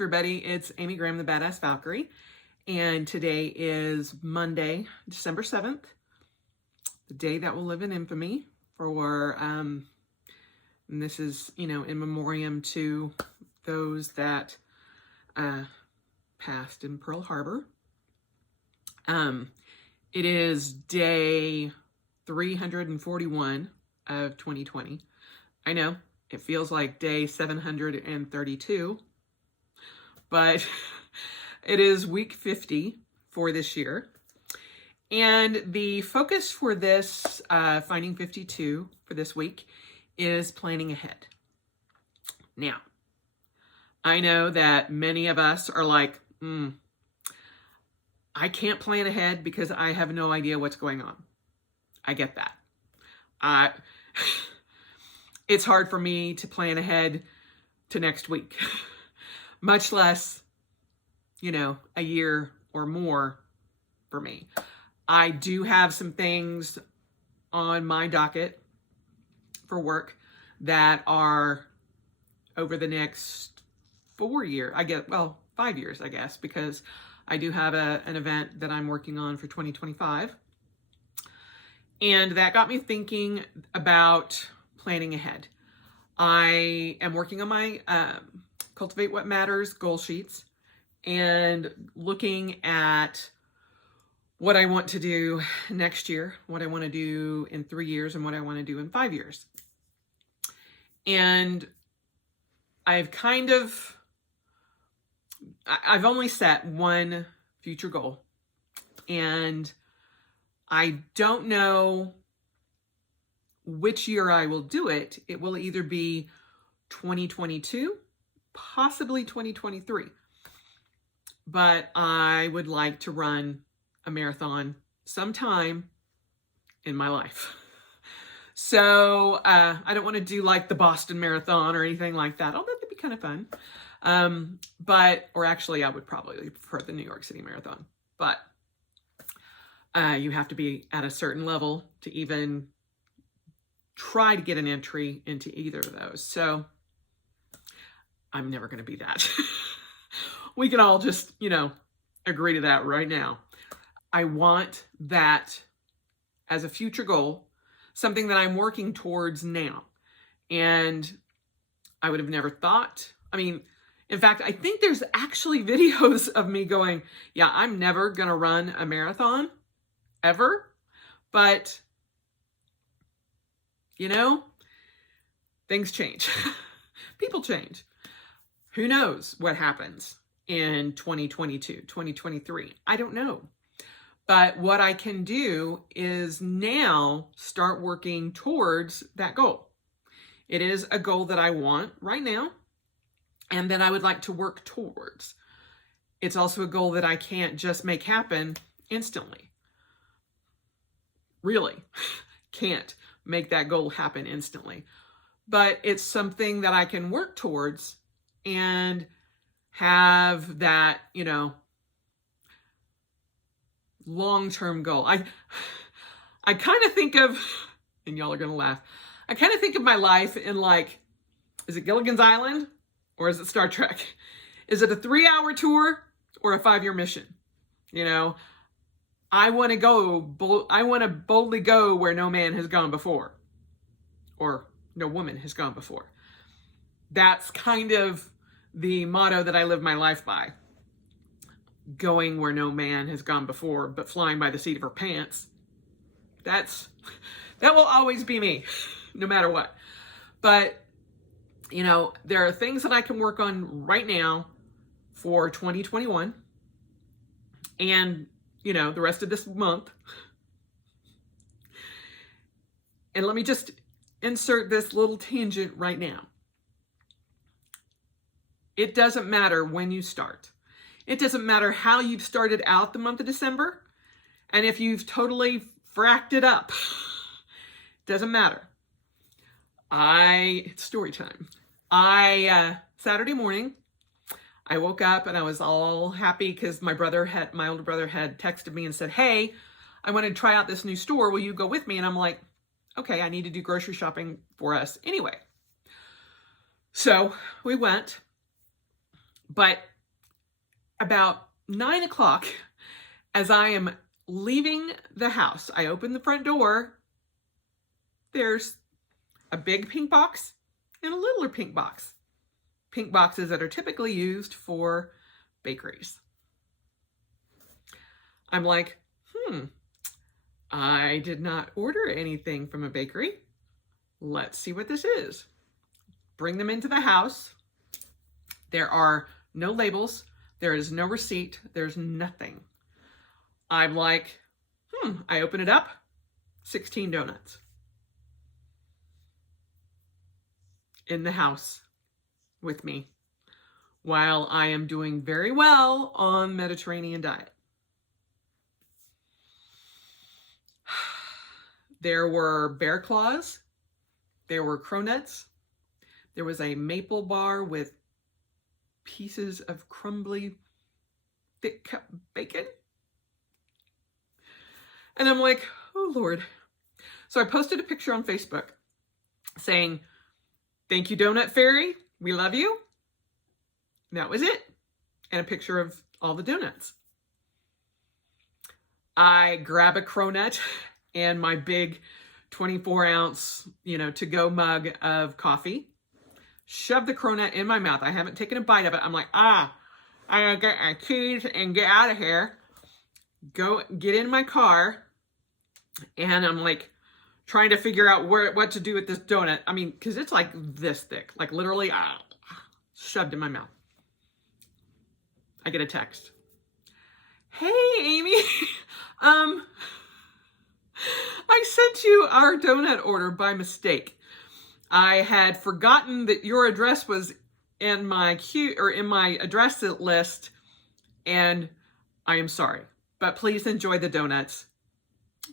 everybody, it's Amy Graham, the Badass Valkyrie, and today is Monday, December 7th, the day that will live in infamy for, and this is, in memoriam to those that passed in Pearl Harbor. It is day 341 of 2020. I know, it feels like day 732. But it is week 50 for this year. And the focus for this Finding 52 for this week is planning ahead. Now, I know that many of us are like, I can't plan ahead because I have no idea what's going on. I get that. It's hard for me to plan ahead to next week. Much less, a year or more for me. I do have some things on my docket for work that are over the next 5 years, I guess, because I do have an event that I'm working on for 2025. And that got me thinking about planning ahead. I am working on my Cultivate What Matters goal sheets and looking at what I want to do next year, what I want to do in 3 years, and what I want to do in 5 years. And I've only set one future goal, and I don't know which year I will do it. It will either be 2022, possibly 2023. But I would like to run a marathon sometime in my life. So I don't want to do like the Boston Marathon or anything like that, although that'd be kind of fun. Or actually I would probably prefer the New York City Marathon. But you have to be at a certain level to even try to get an entry into either of those. So I'm never going to be that. We can all just, agree to that right now. I want that as a future goal, something that I'm working towards now. And I would have never thought, in fact, I think there's actually videos of me going, yeah, I'm never going to run a marathon ever. But, things change. People change. Who knows what happens in 2022, 2023? I don't know. But what I can do is now start working towards that goal. It is a goal that I want right now and that I would like to work towards. It's also a goal that I can't just make happen instantly. Really can't make that goal happen instantly. But it's something that I can work towards and have that, long-term goal. I kind of think of, and y'all are going to laugh, I kind of think of my life in like, is it Gilligan's Island or is it Star Trek? Is it a 3-hour tour or a 5-year mission? I want to boldly go where no man has gone before, or no woman has gone before. That's kind of the motto that I live my life by. Going where no man has gone before, but flying by the seat of her pants. That will always be me, no matter what. But, there are things that I can work on right now for 2021 and, the rest of this month. And let me just insert this little tangent right now. It doesn't matter when you start. It doesn't matter how you've started out the month of December. And if you've totally fracked it up, doesn't matter. It's story time. Saturday morning, I woke up and I was all happy because my older brother had texted me and said, hey, I want to try out this new store. Will you go with me? And I'm like, okay, I need to do grocery shopping for us anyway. So we went, but about 9 o'clock, as I am leaving the house, I open the front door. There's a big pink box and a littler pink box. Pink boxes that are typically used for bakeries. I'm like, I did not order anything from a bakery. Let's see what this is. Bring them into the house. There are no labels. There is no receipt. There's nothing. I'm like, I open it up. 16 donuts. In the house with me while I am doing very well on Mediterranean diet. There were bear claws. There were cronuts. There was a maple bar with pieces of crumbly, thick cut bacon. And I'm like, oh Lord. So I posted a picture on Facebook saying, thank you, Donut Fairy. We love you. And that was it. And a picture of all the donuts. I grab a cronut and my big 24-ounce, to-go mug of coffee. Shove the cronut in my mouth. I haven't taken a bite of it. I'm like, I gotta get my keys and get out of here. Go get in my car. And I'm like trying to figure out what to do with this donut. I mean, because it's like this thick, like literally shoved in my mouth. I get a text. Hey, Amy. I sent you our donut order by mistake. I had forgotten that your address was in my in my address list, and I am sorry. But please enjoy the donuts.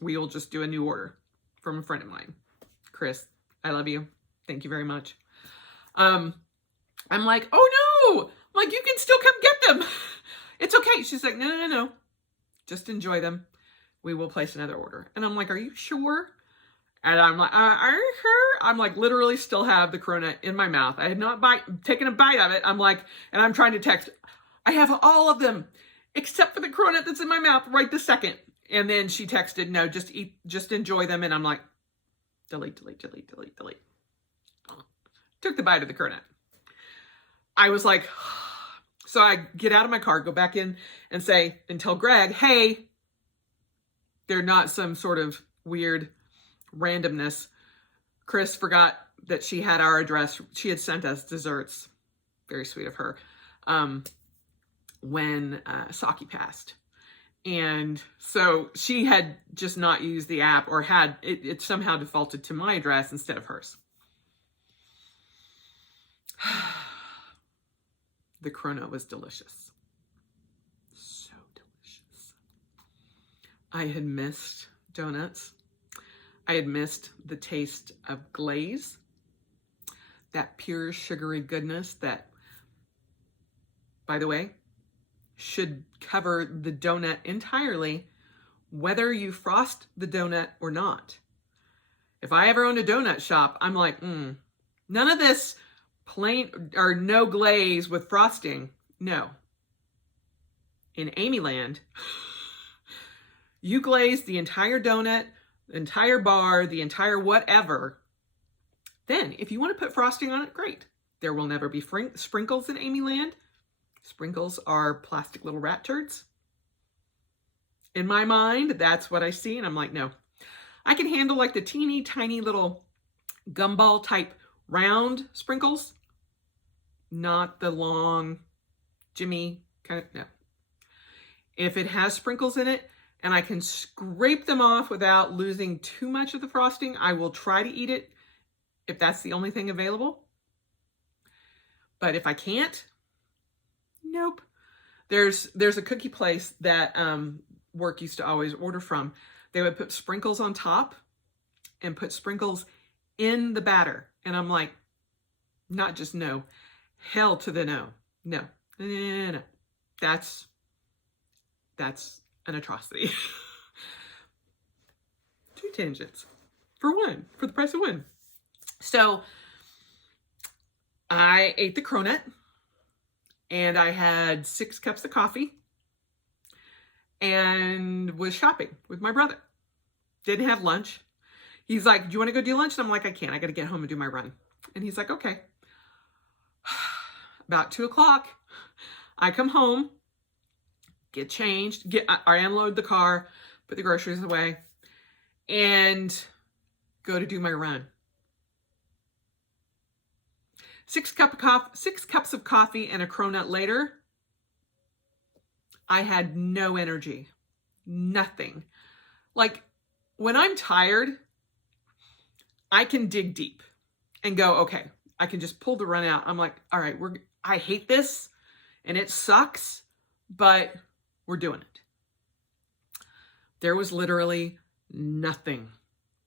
We will just do a new order from a friend of mine. Chris, I love you. Thank you very much. I'm like, oh no! I'm like, you can still come get them. It's okay. She's like, no. Just enjoy them. We will place another order. And I'm like, are you sure? And I'm like, are you sure? I'm like, literally still have the cronut in my mouth. I had not taken a bite of it. I'm like, and I'm trying to text, I have all of them except for the cronut that's in my mouth right this second. And then she texted, no, just enjoy them. And I'm like, delete. Took the bite of the cronut. I was like, so I get out of my car, go back in and tell Greg, hey, they're not some sort of weird randomness. Chris forgot that she had our address. She had sent us desserts. Very sweet of her. When Saki passed. And so she had just not used the app, or had it somehow defaulted to my address instead of hers. The cronut was delicious. So delicious. I had missed donuts. I had missed the taste of glaze. That pure sugary goodness that, by the way, should cover the donut entirely, whether you frost the donut or not. If I ever owned a donut shop, I'm like, none of this plain or no glaze with frosting. No. In Amyland, you glaze the entire donut, the entire bar, the entire whatever. Then, if you want to put frosting on it, great. There will never be sprinkles in Amyland. Sprinkles are plastic little rat turds. In my mind, that's what I see, and I'm like, no. I can handle like the teeny tiny little gumball type round sprinkles, not the long Jimmy kind of, no. If it has sprinkles in it and I can scrape them off without losing too much of the frosting, I will try to eat it if that's the only thing available. But if I can't, nope. There's a cookie place that work used to always order from. They would put sprinkles on top and put sprinkles in the batter. And I'm like, not just no, hell to the no. No. That's an atrocity. 2 tangents for the price of 1. So I ate the cronut. and I had 6 cups of coffee and was shopping with my brother. Didn't have lunch. He's like, do you want to go do lunch? And I'm like, I can't. I got to get home and do my run. And he's like, okay. About 2 o'clock, I come home, get changed, I unload the car, put the groceries away, and go to do my run. 6 cups of coffee and a cronut later, I had no energy, nothing. Like, when I'm tired, I can dig deep and go, okay, I can just pull the run out. I'm like, all right, I hate this and it sucks, but we're doing it. There was literally nothing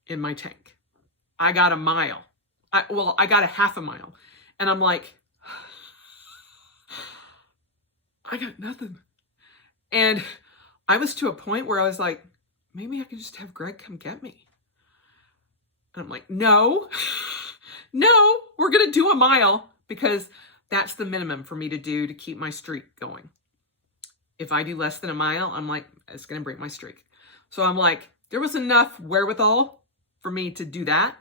in my tank. I got a mile. I got a half a mile. And I'm like, I got nothing. And I was to a point where I was like, maybe I could just have Greg come get me. And I'm like, no, we're going to do a mile because that's the minimum for me to do to keep my streak going. If I do less than a mile, I'm like, it's going to break my streak. So I'm like, there was enough wherewithal for me to do that.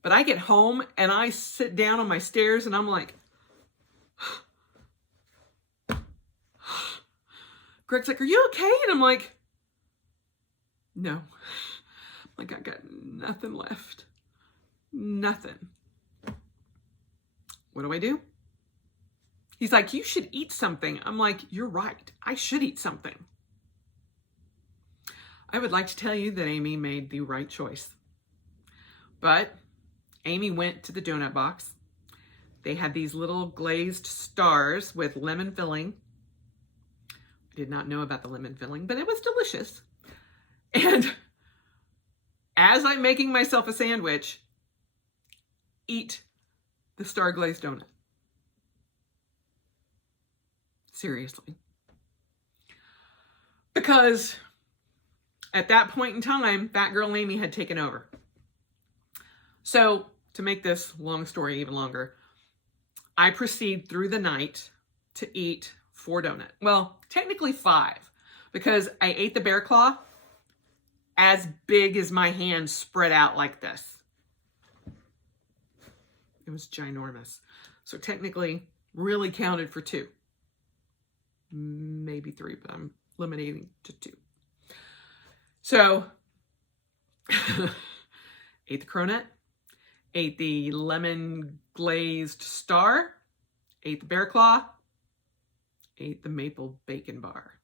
But I get home and I sit down on my stairs and I'm like, Greg's like, are you okay? And I'm like, no. Like, I got nothing left. Nothing. What do? He's like, you should eat something. I'm like, you're right. I should eat something. I would like to tell you that Amy made the right choice. But Amy went to the donut box. They had these little glazed stars with lemon filling. I did not know about the lemon filling, but it was delicious. And as I'm making myself a sandwich, eat the star glazed donut. Seriously. Because at that point in time, Fat Girl Amy had taken over. So to make this long story even longer, I proceed through the night to eat 4 donuts. Well, technically 5, because I ate the bear claw as big as my hand spread out like this. It was ginormous. So technically really counted for 2. Maybe 3, but I'm eliminating to 2. So ate the cronut, ate the lemon glazed star, ate the bear claw, ate the maple bacon bar.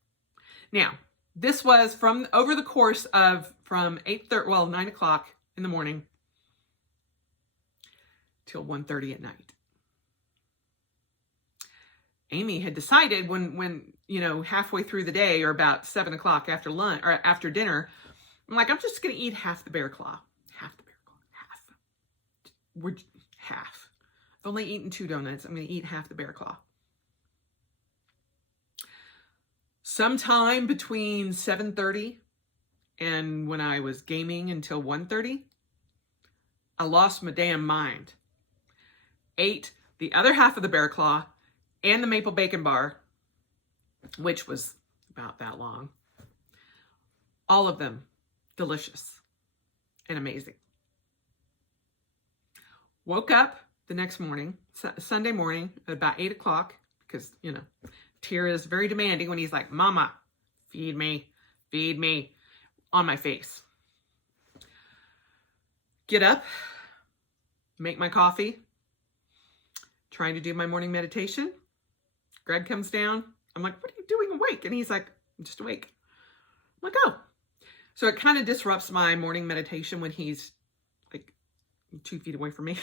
Now, this was from over the course of from 9 o'clock in the morning till 1:30 at night. Amy had decided when halfway through the day or about 7 o'clock after lunch or after dinner, I'm like, I'm just going to eat half the bear claw. We're half. I've only eaten 2 donuts. I'm going to eat half the bear claw. Sometime between 7:30 and when I was gaming until 1:30, I lost my damn mind. Ate the other half of the bear claw and the maple bacon bar, which was about that long. All of them delicious and amazing. Woke up the next morning, Sunday morning, at about 8 o'clock, because, Tyr is very demanding when he's like, Mama, feed me, on my face. Get up, make my coffee, trying to do my morning meditation. Greg comes down. I'm like, what are you doing awake? And he's like, I'm just awake. I'm like, oh. So it kind of disrupts my morning meditation when he's like 2 feet away from me.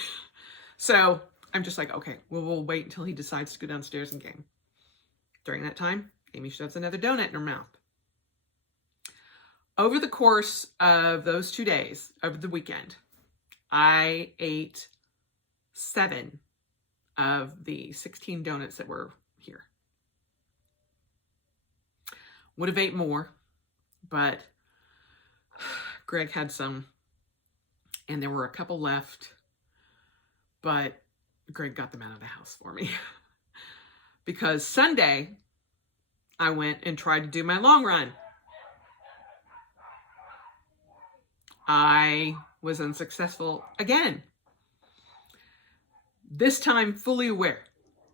So I'm just like, okay, we'll wait until he decides to go downstairs and game. During that time, Amy shoves another donut in her mouth. Over the course of those 2 days, over the weekend, I ate 7 of the 16 donuts that were here. Would have ate more, but Greg had some, and there were a couple left, but Greg got them out of the house for me. because Sunday I went and tried to do my long run. I was unsuccessful again. This time fully aware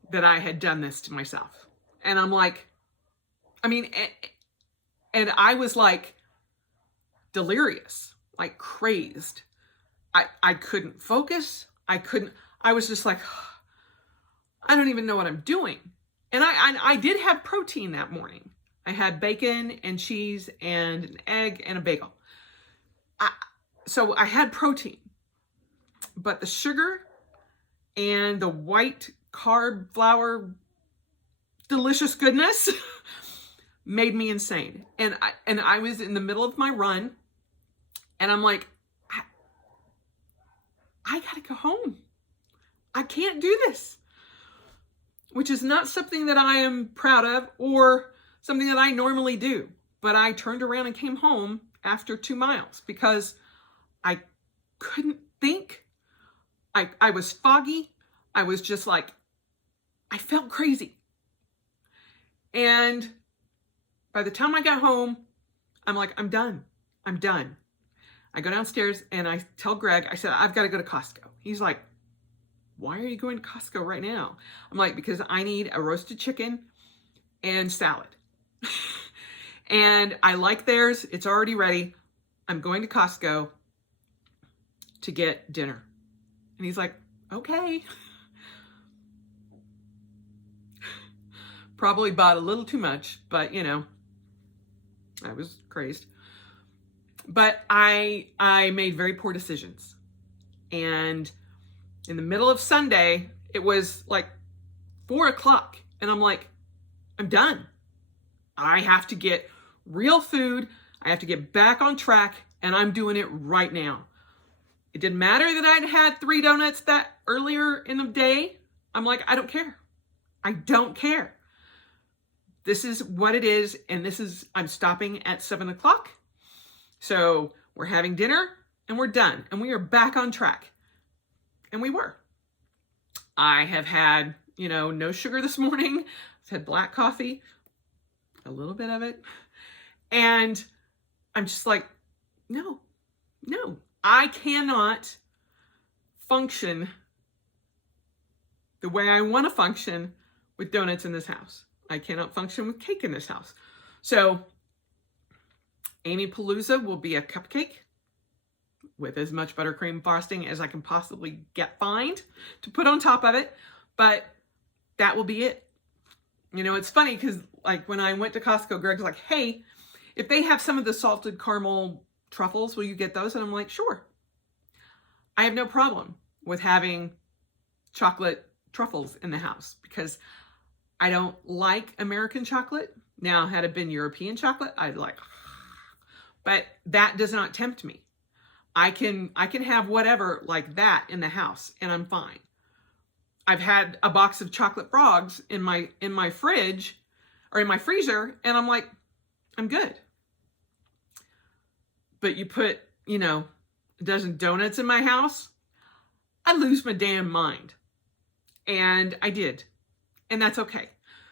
that I had done this to myself. And I'm like, and I was like delirious, like crazed. I couldn't focus. I was just like, I don't even know what I'm doing. And I did have protein that morning. I had bacon and cheese and an egg and a bagel. So I had protein, but the sugar and the white carb flour delicious goodness made me insane. And I was in the middle of my run, and I'm like, I gotta go home. I can't do this, which is not something that I am proud of or something that I normally do. But I turned around and came home after 2 miles because I couldn't think. I was foggy. I was just like, I felt crazy. And by the time I got home, I'm like, I'm done. I'm done. I go downstairs and I tell Greg, I said, I've got to go to Costco. He's like, why are you going to Costco right now? I'm like, because I need a roasted chicken and salad. And I like theirs. It's already ready. I'm going to Costco to get dinner. And he's like, okay. Probably bought a little too much, but you know, I was crazed. But I made very poor decisions. And in the middle of Sunday, it was like 4 o'clock. And I'm like, I'm done. I have to get real food. I have to get back on track. And I'm doing it right now. It didn't matter that I'd had 3 donuts that earlier in the day. I'm like, I don't care. I don't care. This is what it is. And I'm stopping at 7 o'clock. So we're having dinner and we're done. And we are back on track. And we were. I have had, no sugar this morning. I've had black coffee, a little bit of it. And I'm just like, no, I cannot function the way I want to function with donuts in this house. I cannot function with cake in this house. So Amy Palooza will be a cupcake with as much buttercream frosting as I can possibly find to put on top of it. But that will be it. It's funny because like when I went to Costco, Greg's like, hey, if they have some of the salted caramel truffles, will you get those? And I'm like, sure. I have no problem with having chocolate truffles in the house because I don't like American chocolate. Now, had it been European chocolate, I'd like, but that does not tempt me. I can have whatever like that in the house and I'm fine. I've had a box of chocolate frogs in my fridge or in my freezer and I'm like, I'm good. But you put, a dozen donuts in my house, I lose my damn mind. And I did. And that's okay.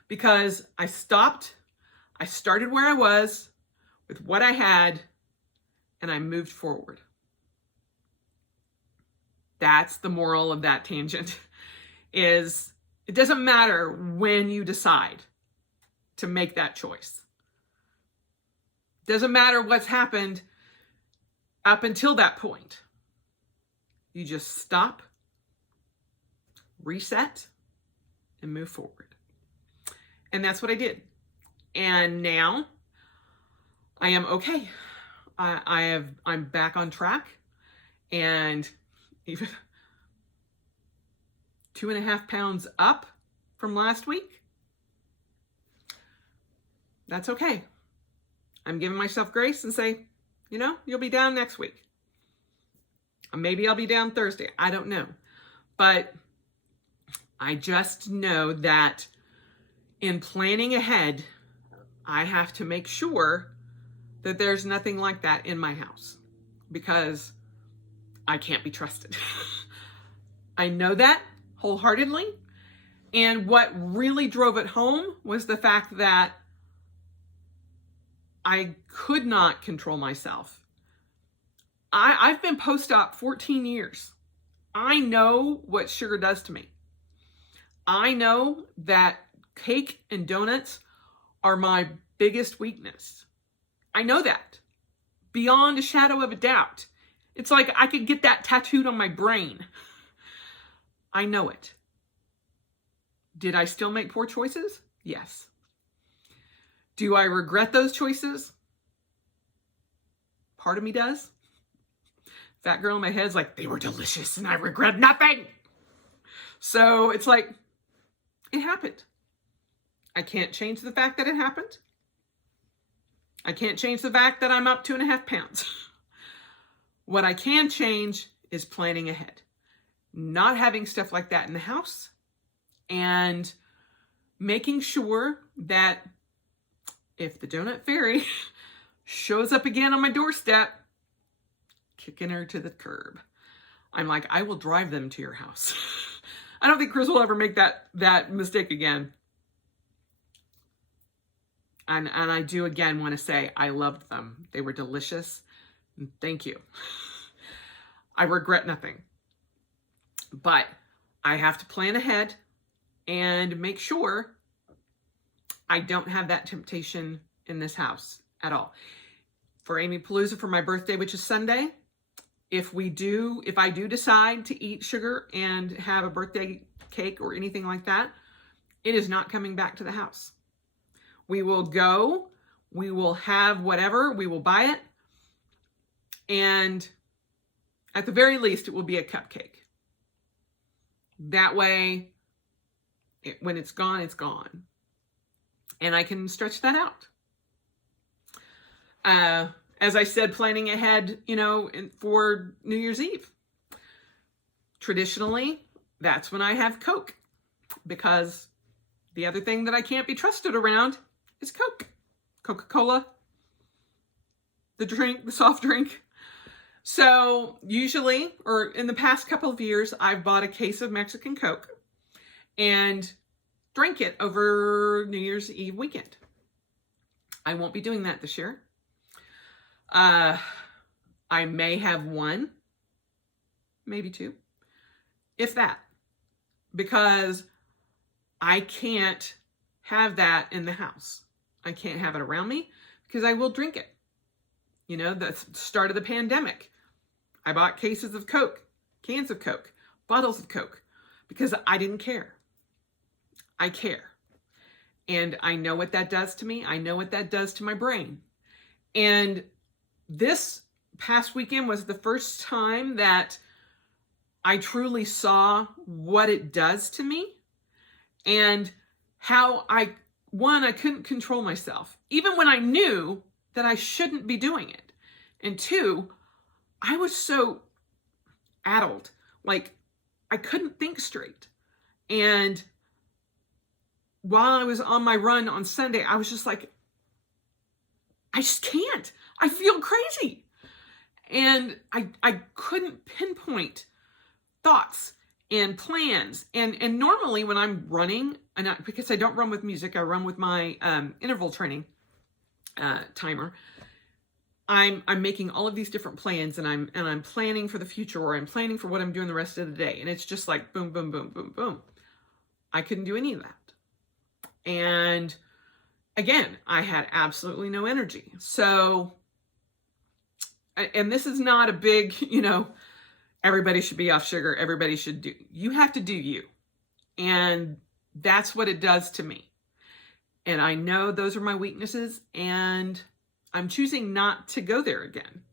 Because I started where I was with what I had, and I moved forward. That's the moral of that tangent, is it doesn't matter when you decide to make that choice. It doesn't matter what's happened up until that point. You just stop, reset, and move forward. And that's what I did. And now I am okay. I'm back on track, and even 2.5 pounds up from last week. That's okay. I'm giving myself grace and say, you'll be down next week. Maybe I'll be down Thursday. I don't know. But I just know that in planning ahead, I have to make sure that there's nothing like that in my house because I can't be trusted. I know that wholeheartedly. And what really drove it home was the fact that I could not control myself. I've been post-op 14 years. I know what sugar does to me. I know that cake and donuts are my biggest weakness. I know that beyond a shadow of a doubt. It's like I could get that tattooed on my brain. I know it. Did I still make poor choices? Yes. Do I regret those choices? Part of me does. Fat girl in my head's like, they were delicious and I regret nothing. So it's like, it happened. I can't change the fact that it happened. I can't change the fact that I'm up 2.5 pounds. What I can change is planning ahead. Not having stuff like that in the house. And making sure that if the donut fairy shows up again on my doorstep, kicking her to the curb. I'm like, I will drive them to your house. I don't think Chris will ever make that mistake again. And I do again want to say I loved them. They were delicious. Thank you. I regret nothing. But I have to plan ahead and make sure I don't have that temptation in this house at all. For Amy Palooza, for my birthday, which is Sunday, if I do decide to eat sugar and have a birthday cake or anything like that, it is not coming back to the house. We will go, we will have whatever, we will buy it, and at the very least, it will be a cupcake. That way, when it's gone, it's gone. And I can stretch that out. As I said, planning ahead, for New Year's Eve. Traditionally, that's when I have Coke, because the other thing that I can't be trusted around is Coke. Coca-Cola, the soft drink. So usually, or in the past couple of years, I've bought a case of Mexican Coke and drank it over New Year's Eve weekend. I won't be doing that this year. I may have 1, maybe 2, if that, because I can't have that in the house. I can't have it around me because I will drink it. The start of the pandemic, I bought cases of Coke, cans of Coke, bottles of Coke, because I didn't care. I care. And I know what that does to me. I know what that does to my brain. And this past weekend was the first time that I truly saw what it does to me and how I couldn't control myself, even when I knew that I shouldn't be doing it. And 2, I was so addled, like I couldn't think straight. And while I was on my run on Sunday, I was just like, I just can't. I feel crazy. And I couldn't pinpoint thoughts and plans. And normally when I'm running, because I don't run with music, I run with my interval training timer. I'm making all of these different plans, and I'm planning for the future, or I'm planning for what I'm doing the rest of the day. And it's just like boom, boom, boom, boom, boom. I couldn't do any of that. And again, I had absolutely no energy. So, and this is not a big, everybody should be off sugar. Everybody should do. You have to do you. And that's what it does to me. And I know those are my weaknesses, and I'm choosing not to go there again.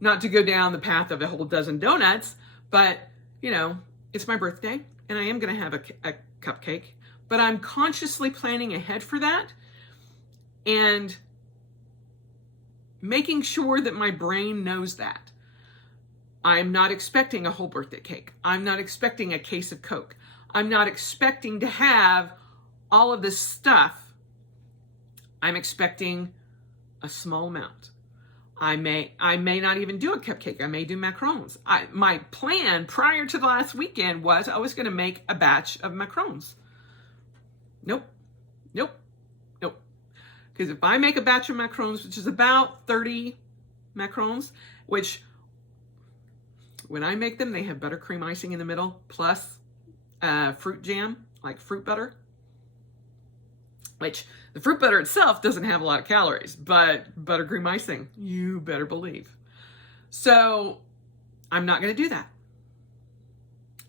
Not to go down the path of a whole dozen donuts, but, it's my birthday, and I am going to have a cupcake, but I'm consciously planning ahead for that and making sure that my brain knows that. I'm not expecting a whole birthday cake. I'm not expecting a case of Coke. I'm not expecting to have all of this stuff. I'm expecting a small amount. I may not even do a cupcake. I may do macarons. My plan prior to the last weekend was I was going to make a batch of macarons. Nope. Because if I make a batch of macarons, which is about 30 macarons, which when I make them, they have buttercream icing in the middle, plus fruit jam, like fruit butter, which the fruit butter itself doesn't have a lot of calories, but buttercream icing, you better believe. So I'm not going to do that.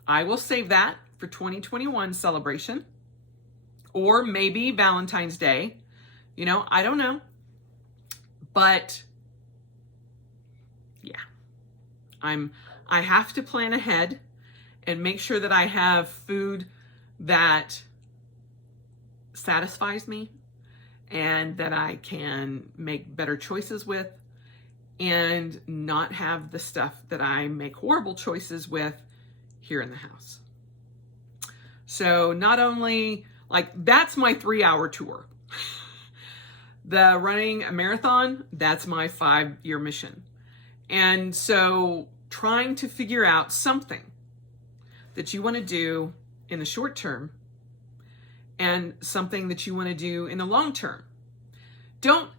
I will save that for 2021 celebration, or maybe Valentine's Day. I don't know. But yeah, I have to plan ahead and make sure that I have food that satisfies me and that I can make better choices with, and not have the stuff that I make horrible choices with here in the house. So not only, that's my 3-hour tour. The running a marathon, that's my 5-year mission. And so trying to figure out something that you want to do in the short term and something that you want to do in the long term. Don't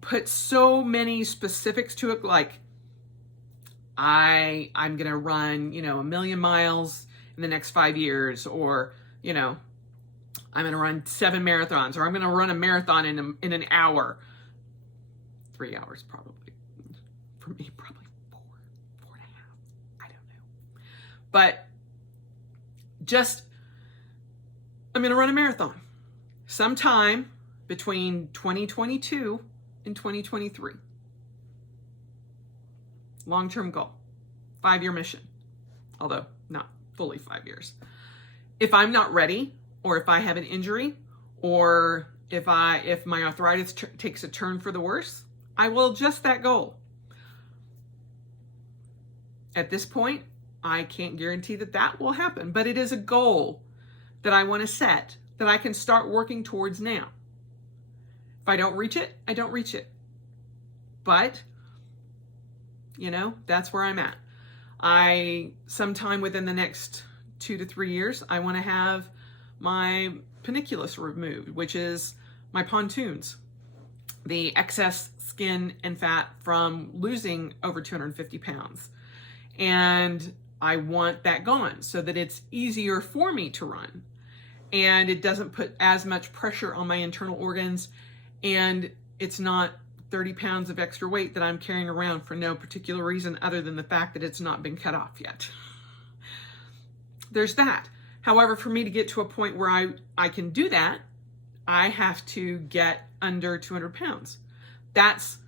put so many specifics to it, like I'm going to run, 1 million miles in the next 5 years, or, I'm going to run 7 marathons, or I'm going to run a marathon in an hour. 3 hours probably. For me, probably 4.5. I don't know. But I'm going to run a marathon sometime between 2022 and 2023. Long-term goal. 5-year mission. Although not fully 5 years. If I'm not ready, or if I have an injury, or if my arthritis takes a turn for the worse, I will adjust that goal. At this point, I can't guarantee that will happen, but it is a goal that I want to set, that I can start working towards now. If I don't reach it, I don't reach it. But, that's where I'm at. Sometime within the next 2 to 3 years, I want to have my panniculus removed, which is my pontoons, the excess skin and fat from losing over 250 pounds. And I want that gone so that it's easier for me to run, and it doesn't put as much pressure on my internal organs, and it's not 30 pounds of extra weight that I'm carrying around for no particular reason other than the fact that it's not been cut off yet. There's that. However, for me to get to a point where I can do that, I have to get under 200 pounds. That's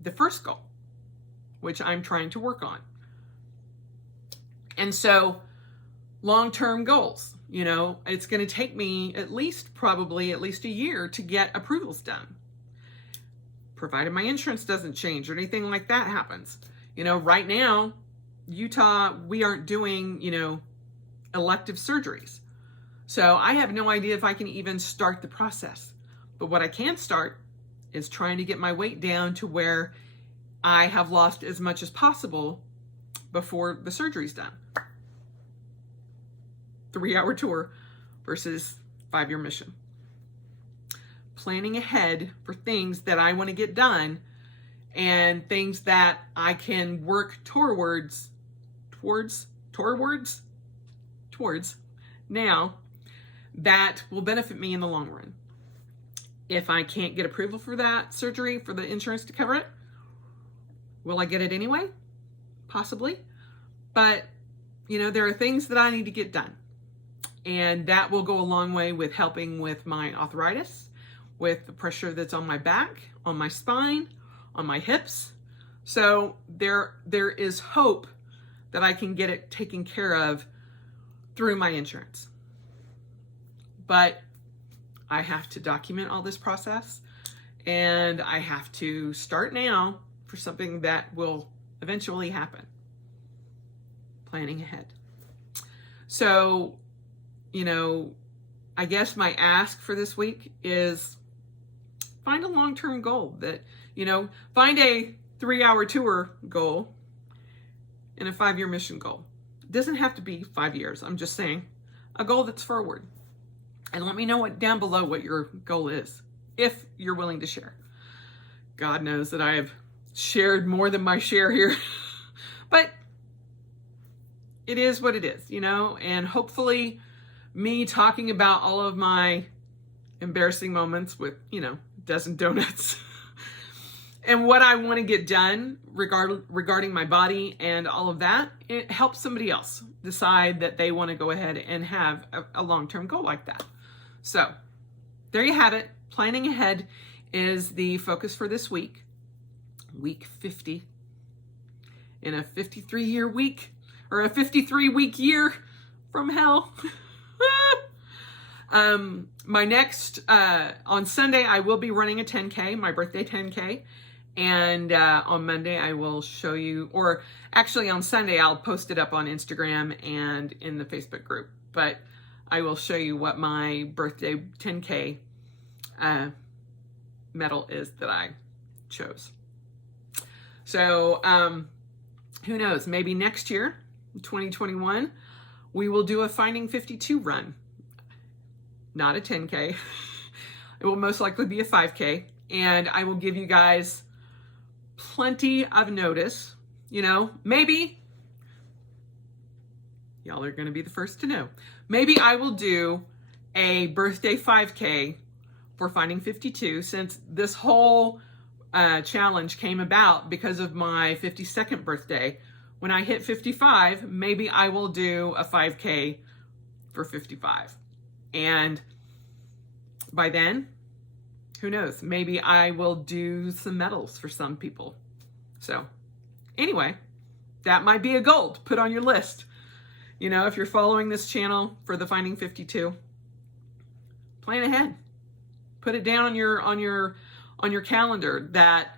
the first goal, which I'm trying to work on. And so long-term goals, it's going to take me probably at least a year to get approvals done, provided my insurance doesn't change or anything like that happens. Right now, Utah, we aren't doing, elective surgeries. So I have no idea if I can even start the process. But what I can start is trying to get my weight down to where I have lost as much as possible before the surgery's done. 3-hour tour versus 5-year mission. Planning ahead for things that I want to get done and things that I can work towards now that will benefit me in the long run. If I can't get approval for that surgery, for the insurance to cover it, will I get it anyway? Possibly. But, there are things that I need to get done. And that will go a long way with helping with my arthritis, with the pressure that's on my back, on my spine, on my hips. So there is hope that I can get it taken care of through my insurance. But I have to document all this process, and I have to start now for something that will eventually happen. Planning ahead. So, I guess my ask for this week is find a long-term goal that, find a 3-hour tour goal and a 5-year mission goal. It doesn't have to be 5 years. I'm just saying a goal that's forward. And let me know down below what your goal is, if you're willing to share. God knows that I have shared more than my share here, but it is what it is, and hopefully me talking about all of my embarrassing moments with, a dozen donuts and what I want to get done regarding my body and all of that, it helps somebody else decide that they want to go ahead and have a long-term goal like that. So there you have it. Planning ahead is the focus for this week, week 50, in a 53-year week, or a 53-week year from hell. My next, on Sunday, I will be running a 10K, my birthday 10K. And on Monday, I will show you, or actually on Sunday, I'll post it up on Instagram and in the Facebook group. But I will show you what my birthday 10K medal is that I chose. So who knows, maybe next year, 2021, we will do a Finding 52 run. Not a 10K. It will most likely be a 5K. And I will give you guys plenty of notice. Maybe y'all are going to be the first to know. Maybe I will do a birthday 5K for Finding 52, since this whole challenge came about because of my 52nd birthday. When I hit 55, maybe I will do a 5K for 55. And by then, who knows? Maybe I will do some medals for some people. So anyway, that might be a goal to put on your list. If you're following this channel for the Finding 52, plan ahead. Put it down on your calendar that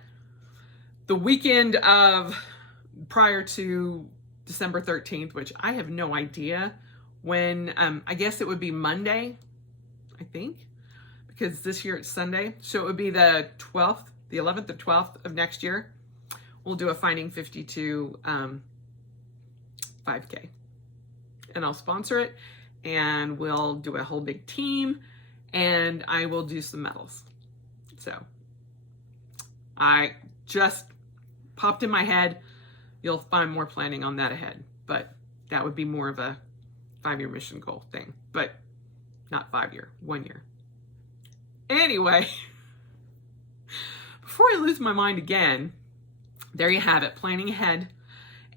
the weekend of prior to December 13th, which I have no idea when, I guess it would be Monday, I think, because this year it's Sunday. So it would be the 12th, the 11th or 12th of next year. We'll do a Finding 52 5K. And I'll sponsor it, and we'll do a whole big team, and I will do some medals. So I just popped in my head. You'll find more planning on that ahead, but that would be more of a 5-year mission goal thing, but not 5-year, 1 year. Anyway, before I lose my mind again, there you have it, planning ahead.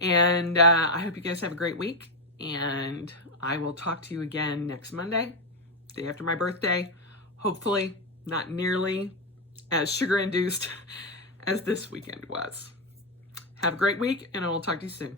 And I hope you guys have a great week, and I will talk to you again next Monday, day after my birthday. Hopefully not nearly as sugar-induced as this weekend was. Have a great week, and I will talk to you soon.